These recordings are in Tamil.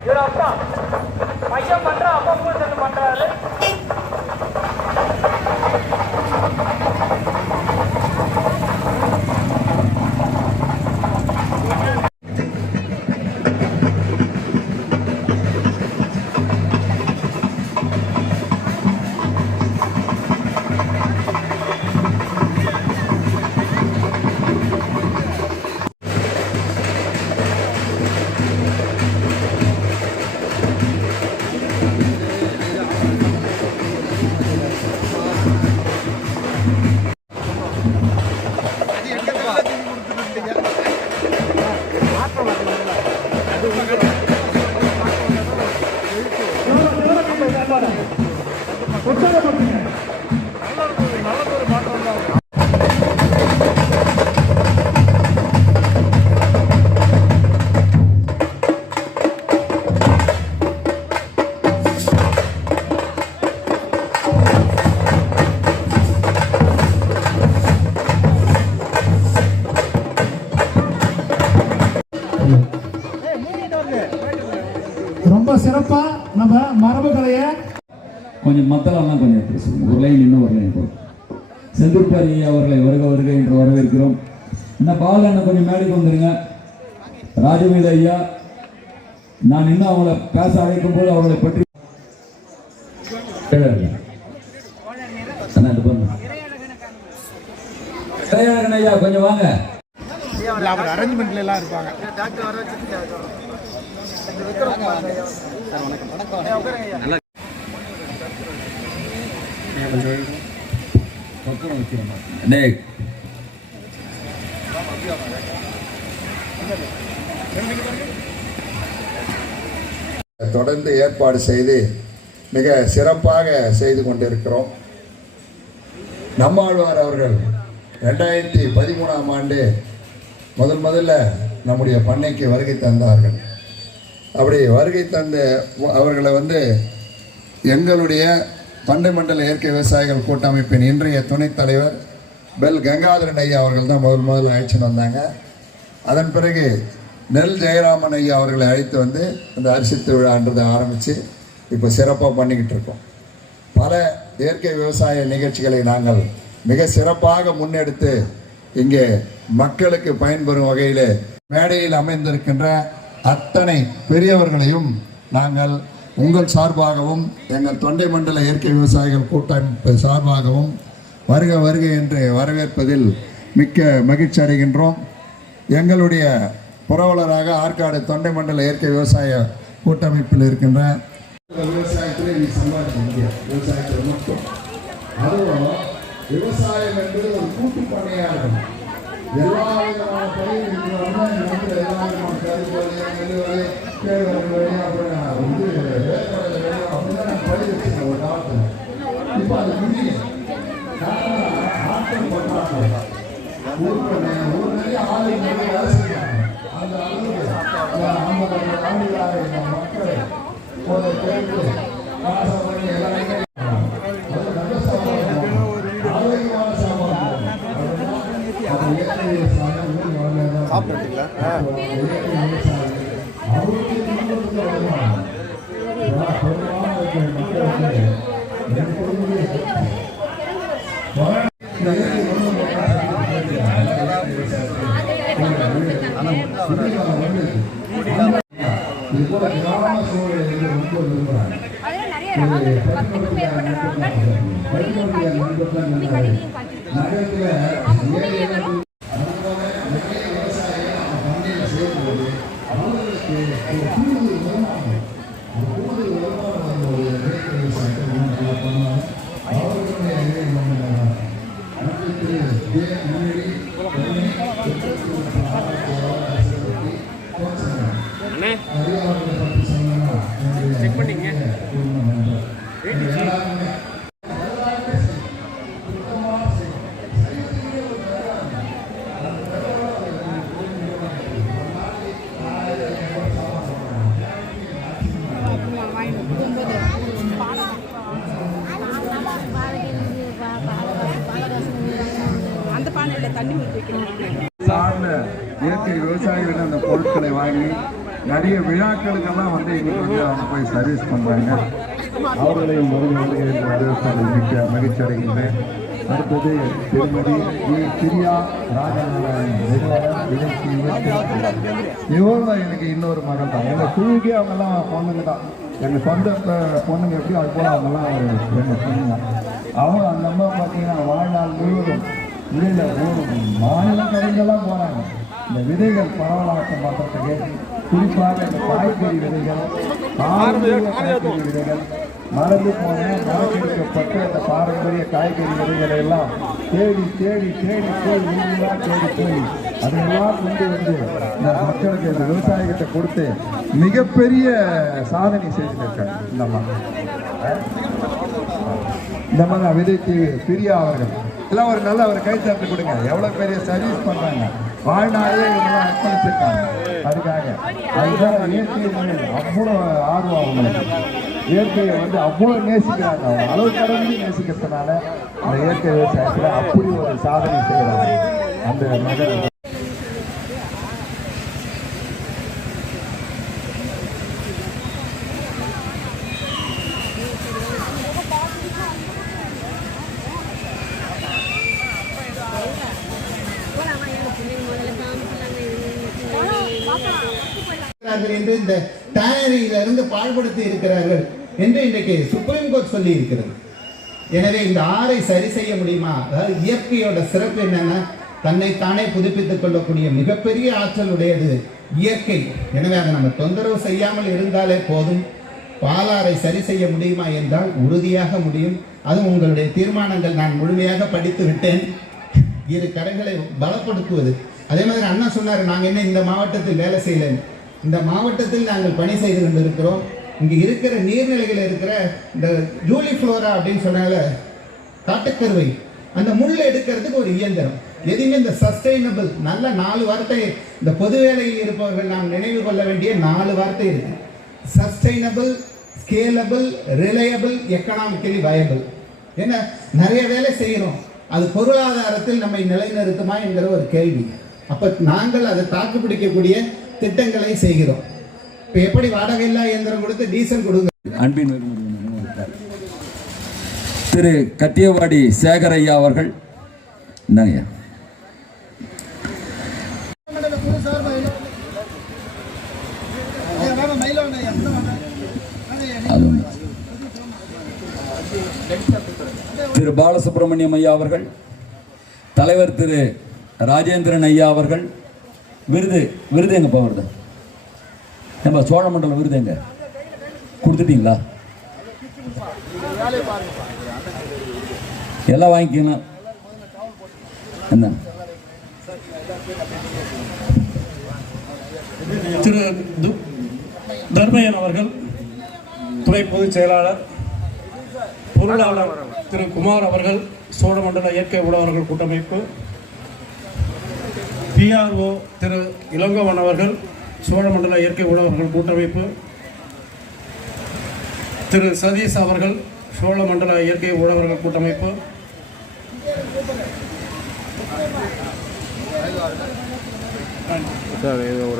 இவர் அப்பா பையன் பண்ற அப்பா கூட சேர்ந்து பண்றாரு. ரொம்ப சிறப்பா நம்ம மரபு கொஞ்சம் மத்தளம்லாம் கொஞ்சம் பேசுவோம் ஒரு லைன் இன்னும் ஒரு லைன் போதும் செந்தில்பாரி அவர்களை வருக வருக என்று வரவேற்கிறோம். இந்த பால் அண்ணன் கொஞ்சம் மேடைக்கு வந்துருங்க. ராஜவேலு ஐயா நான் இன்னும் அவங்கள பேச அழைக்கும் போது அவர்களை பற்றி ஐயா கொஞ்சம் வாங்க. அவர் அரேஞ்ச்மெண்ட்ல எல்லாம் இருப்பாங்க. தொடர்ந்து ஏற்பாடு செய்து மிக சிறப்பாக செய்து கொண்டிருக்கிறோம். நம்மாழ்வார் அவர்கள் ரெண்டாயிரத்தி பதிமூணாம் ஆண்டு முதல் முதல்ல நம்முடைய பண்ணைக்கு வருகை தந்தார்கள். அப்படி வருகை தந்த அவர்களை வந்து எங்களுடைய பண்டை மண்டல இயற்கை விவசாயிகள் கூட்டமைப்பின் இன்றைய துணைத் தலைவர் பெல் கங்காதரன் ஐயா அவர்கள் தான் முதல் முதல்ல அழைச்சிட்டு வந்தாங்க. அதன் பிறகு நெல் ஜெயராமன் ஐயா அவர்களை அழைத்து வந்து அந்த அரிசி திருவிழான்றதை ஆரம்பித்து இப்போ சிறப்பாக பண்ணிக்கிட்டு இருக்கோம். பல இயற்கை விவசாய நிகழ்ச்சிகளை நாங்கள் மிக சிறப்பாக முன்னெடுத்து இங்கே மக்களுக்கு பயன்பெறும் வகையில் மேடையில் அமைந்திருக்கின்ற அத்தனை பெரியவர்களையும் நாங்கள் உங்கள் சார்பாகவும் எங்கள் தொண்டை மண்டல இயற்கை விவசாயிகள் கூட்டமைப்பு சார்பாகவும் வருக வருக என்று வரவேற்பதில் மிக்க மகிழ்ச்சி அடைகின்றோம். எங்களுடைய புரவலராக ஆற்காடு தொண்டை மண்டல இயற்கை விவசாய கூட்டமைப்பில் இருக்கின்ற விவசாயத்தில் நீ சம்பாதிக்க முடியாது. விவசாயத்தில் மட்டும். அதுவும் விவசாயம் என்பது ஒரு கூட்டு பண்ணையாக இருக்கும் எல்லா விதமான பயிர் இருக்கிறோம்னா வந்து எல்லா விதமான கரும்பு நெல்லுவலை கேழ்வரகு அப்படின்னு வந்து வேர்க்கடலை நான் பயிர் வச்சுருக்கேன் ஒரு காலத்தில். இப்போ அது முடியும் காரணம் ஆட்கள் பண்றாங்க. ஊர் பண்ண ஊர் நிறைய ஆளு நிறைய வேலை செய்யறாங்க அந்த அளவுக்கு ஐம்பது ஆண்டுகளாக இந்த மக்கள் ஒரு தேர்வு மாசம் பண்ணி எல்லாமே இது போல கிராம சூழலில் ரொம்ப விரும்புகிறாங்க அதில் இயற்கை விவசாயிகள் அந்த பொருட்களை வாங்கி நிறைய விழாக்களுக்கெல்லாம் வந்து இன்னைக்கு வந்து அவங்க போய் சர்வீஸ் பண்ணுறாங்க அவர்களையும் வருகை மிக்க மகிழ்ச்சி அடைகின்றேன். அடுத்தது திருமதி பிரியா ராஜநாராயணன் இவரும் தான் எனக்கு இன்னொரு மகன் தான். எங்கள் குழுக்கே அவங்கெல்லாம் பொண்ணுங்க தான். எங்கள் சொந்த பொண்ணுங்க எப்படி அது போல் அவங்கெல்லாம் எங்கள் பொண்ணுங்க. அவங்க அந்த அம்மா பார்த்தீங்கன்னா வாழ்நாள் முழுவதும் இல்லை ஊரும் மாநில கடைகள்லாம் போகிறாங்க இந்த விதைகள் பரவலாக்கம் பண்ணுறதுக்கு குறிப்பாக இந்த காய்கறி விதைகள் பாரம்பரிய காய்கறி விதைகள் மறந்து போன மரக்கெடுக்கப்பட்ட இந்த பாரம்பரிய காய்கறி விதைகளை எல்லாம் தேடி தேடி தேடி போய் ஊரெல்லாம் தேடி போய் அதையெல்லாம் கொண்டு வந்து இந்த மக்களுக்கு இந்த விவசாயிகிட்ட கொடுத்து மிகப்பெரிய சாதனை செய்திருக்காங்க இந்த அம்மா. இந்த மாதிரி விதைக்கு பிரியா அவர்கள். எல்லாம் ஒரு நல்ல ஒரு கை கொடுங்க. எவ்வளோ பெரிய சர்வீஸ் பண்ணுறாங்க வாழ்நாளே இவங்களாம் அர்ப்பணிச்சிருக்காங்க. அதுக்காக. அதுதான் இயற்கை அவ்வளோ ஆர்வம் அவங்களுக்கு. இயற்கையை வந்து அவ்வளோ நேசிக்கிறாங்க. அவங்க அளவு கடந்து நேசிக்கிறதுனால அந்த இயற்கை விவசாயத்தில் அப்படி ஒரு சாதனை செய்கிறாங்க அந்த மகன். இருக்கிறார்கள் என்று இந்த டேனரியிலிருந்து பாழ்படுத்தி இருக்கிறார்கள் என்று இன்றைக்கு சுப்ரீம் கோர்ட் சொல்லி இருக்கிறது. எனவே இந்த ஆறை சரி செய்ய முடியுமா? அதாவது இயற்கையோட சிறப்பு என்னன்னா? தன்னை தானே புதுப்பித்துக் கொள்ளக்கூடிய மிகப்பெரிய ஆற்றல் உடையது இயற்கை. எனவே அதை நம்ம தொந்தரவு செய்யாமல் இருந்தாலே போதும். பாலாறை சரி செய்ய முடியுமா என்றால் உறுதியாக முடியும். அதுவும் உங்களுடைய தீர்மானங்கள். நான் முழுமையாக படித்து விட்டேன். இரு கரைகளை பலப்படுத்துவது. அதே மாதிரி அண்ணா சொன்னார் நாங்கள் என்ன இந்த மாவட்டத்தில் வேலை செய்யலன்னு. இந்த மாவட்டத்தில் நாங்கள் பணி செய்து கொண்டிருக்கிறோம். இங்கே இருக்கிற நீர்நிலைகள் இருக்கிற இந்த ஜூலி ஃப்ளோரா அப்படின்னு சொன்னால காட்டுக்கருவை. அந்த முள் எடுக்கிறதுக்கு ஒரு இயந்திரம். எதுவுமே இந்த சஸ்டைனபிள் நல்ல நாலு வார்த்தை இந்த பொது வேலையில் இருப்பவர்கள் நாம் நினைவு கொள்ள வேண்டிய நாலு வார்த்தை இருக்கு. Sustainable scalable reliable economically viable. ஏன்னா நிறைய வேலை செய்கிறோம் அது பொருளாதாரத்தில் நம்மை நிலைநிறுத்துமா என்கிற ஒரு கேள்வி. அப்போ நாங்கள் அதை தாக்குப்பிடிக்கக்கூடிய திட்டங்களை செய்கிறோம். இப்ப எப்படி வாடகை இல்லா இயந்திரம் கொடுத்து டீசல் கொடுங்க? அன்பின் திரு கத்தியவாடி சேகர் ஐயா அவர்கள் இந்தாங்க திரு பாலசுப்ரமணியம் ஐயா அவர்கள் தலைவர் திரு ராஜேந்திரன் ஐயா அவர்கள் விருது விருது எங்கப்பா வருது? நம்ம சோழமண்டலம் விருது எங்க? கொடுத்துட்டீங்களா? எல்லாம் வாங்கிக்கணும். என்ன? திரு தர்மயன் அவர்கள் துணை பொதுச் செயலாளர் பொருளாளர் திரு குமார் அவர்கள் சோழமண்டல இயற்கை உழவர்கள் கூட்டமைப்பு பிஆர்ஓ திரு இளங்கோவன் அவர்கள் சோழமண்டல இயற்கை உழவர்கள் கூட்டமைப்பு திரு சதீஷ் அவர்கள் சோழமண்டல இயற்கை உழவர்கள் கூட்டமைப்பு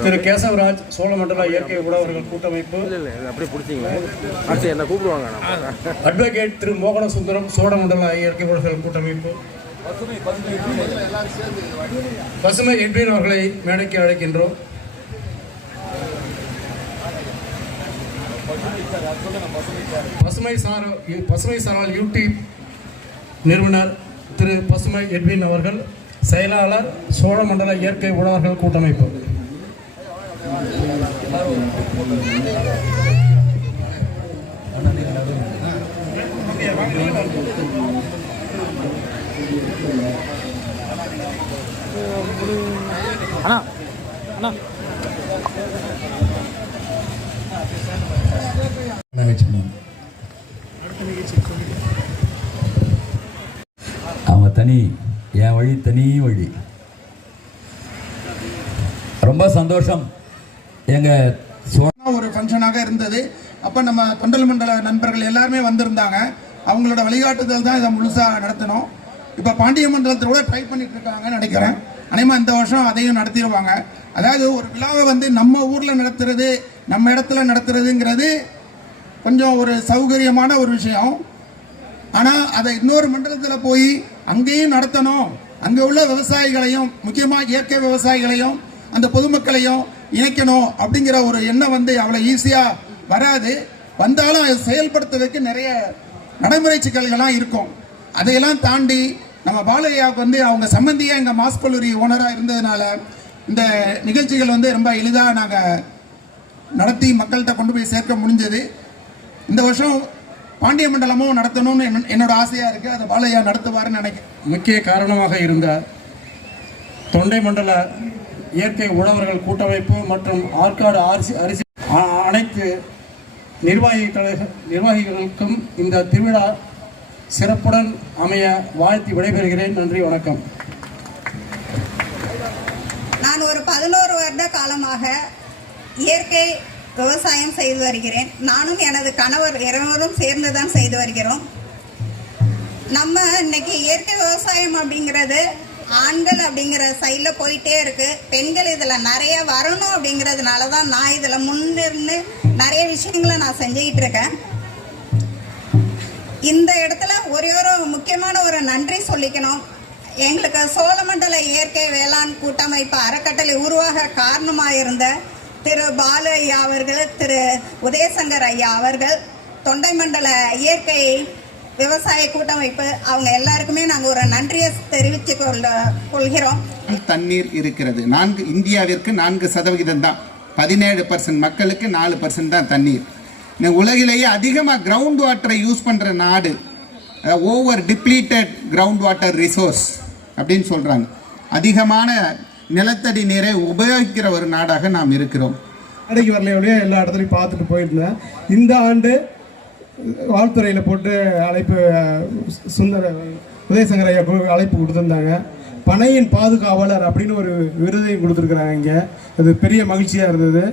திரு கேசவராஜ் சோழமண்டல இயற்கை உழவர்கள் கூட்டமைப்பு அட்வொகேட் திரு மோகன சுந்தரம் சோழமண்டல இயற்கை உழவர்கள் கூட்டமைப்பு பசுமை எட்வின் அவர்களை மேடைக்கு அழைக்கின்றோம். பசுமை சார பசுமை சாரால் யூடியூப் நிறுவனர் திரு பசுமை எட்வின் அவர்கள் செயலாளர் சோழமண்டல இயற்கை உழவர்கள் கூட்டமைப்பு. அவன் தனி என் வழி தனி வழி. ரொம்ப சந்தோஷம். எங்க சோ ஒரு ஃபங்க்ஷனாக இருந்தது. அப்போ நம்ம தொண்டல் மண்டல நண்பர்கள் எல்லாருமே வந்திருந்தாங்க. அவங்களோட வழிகாட்டுதல் தான் இதை முழுசாக நடத்தினோம் இப்போ பாண்டிய மண்டலத்தில் கூட ட்ரை பண்ணிட்டு இருக்காங்கன்னு நினைக்கிறேன். அனைமா இந்த வருஷம் அதையும் நடத்திடுவாங்க. அதாவது ஒரு விழாவை வந்து நம்ம ஊரில் நடத்துறது நம்ம இடத்துல நடத்துறதுங்கிறது கொஞ்சம் ஒரு சௌகரியமான ஒரு விஷயம். ஆனால் அதை இன்னொரு மண்டலத்தில் போய் அங்கேயும் நடத்தணும். அங்கே உள்ள விவசாயிகளையும் முக்கியமாக இயற்கை விவசாயிகளையும் அந்த பொதுமக்களையும் இணைக்கணும் அப்படிங்கிற ஒரு எண்ணம் வந்து அவ்வளோ ஈஸியாக வராது. வந்தாலும் அதை செயல்படுத்துறதுக்கு நிறைய நடைமுறை சிக்கல்கள்லாம் இருக்கும். அதையெல்லாம் தாண்டி நம்ம பாலையாவுக்கு வந்து அவங்க சம்பந்தியாக எங்கள் மாஸ் கல்லூரி ஓனராக இருந்ததுனால இந்த நிகழ்ச்சிகள் வந்து ரொம்ப எளிதாக நாங்கள் நடத்தி மக்கள்கிட்ட கொண்டு போய் சேர்க்க முடிஞ்சது. இந்த வருஷம் பாண்டிய மண்டலமும் நடத்தணும்னு என்னோட ஆசையாக இருக்குது அதை பாலையா நடத்துவாருன்னு நினைக்கிறேன். முக்கிய காரணமாக இருந்த தொண்டை மண்டல இயற்கை உழவர்கள் கூட்டமைப்பு மற்றும் ஆற்காடு அரிசி அரிசி அனைத்து நிர்வாகிகள் நிர்வாகிகளுக்கும் இந்த திருவிழா சிறப்புடன் அமைய வாழ்த்தி விடைபெறுகிறேன். நன்றி வணக்கம். நான் ஒரு பதினோரு வருட காலமாக இயற்கை விவசாயம் செய்து வருகிறேன். நானும் எனது கணவர் இருவரும் சேர்ந்து தான் செய்து வருகிறோம். நம்ம இன்னைக்கு இயற்கை விவசாயம் அப்படிங்கிறது ஆண்கள் அப்படிங்கிற சைடில் போயிட்டே இருக்குது பெண்கள் இதில் நிறைய வரணும் அப்படிங்கிறதுனால தான் நான் இதில் முன்னிருந்து நிறைய விஷயங்களை நான் செஞ்சுக்கிட்டு இருக்கேன். இந்த இடத்துல ஒரே ஒரு முக்கியமான ஒரு நன்றி சொல்லிக்கணும். எங்களுக்கு சோழமண்டல இயற்கை வேளாண் கூட்டமைப்பு அறக்கட்டளை உருவாக காரணமாக இருந்த திரு பாலு ஐயா அவர்கள் திரு உதயசங்கர் ஐயா அவர்கள் தொண்டை மண்டல இயற்கை விவசாய கூட்டமைப்பு அவங்க எல்லாருக்குமே நாங்கள் ஒரு நன்றியை தெரிவித்து கொள்ள கொள்கிறோம். தண்ணீர் இருக்கிறது. நான்கு இந்தியாவிற்கு நான்கு சதவிகிதம் தான் பதினேழு பர்சன்ட் மக்களுக்கு நாலு பர்சன்ட் தான் தண்ணீர். இந்த உலகிலேயே அதிகமாக கிரவுண்ட் வாட்டரை யூஸ் பண்ணுற நாடு over depleted ground water resource அப்படின்னு சொல்கிறாங்க அதிகமான நிலத்தடி நீரை உபயோகிக்கிற ஒரு நாடாக நாம் இருக்கிறோம். கடைக்கு வரலையோடய எல்லா இடத்துலையும் பார்த்துட்டு போயிருந்தேன். இந்த ஆண்டு வாழ்த்துறையில் போட்டு அழைப்பு சுந்தர உதயசங்கர் ஐயா அழைப்பு கொடுத்துருந்தாங்க. பனையின் பாதுகாவலர் அப்படின்னு ஒரு விருதையும் கொடுத்துருக்குறாங்க இங்கே. அது பெரிய மகிழ்ச்சியாக இருந்தது.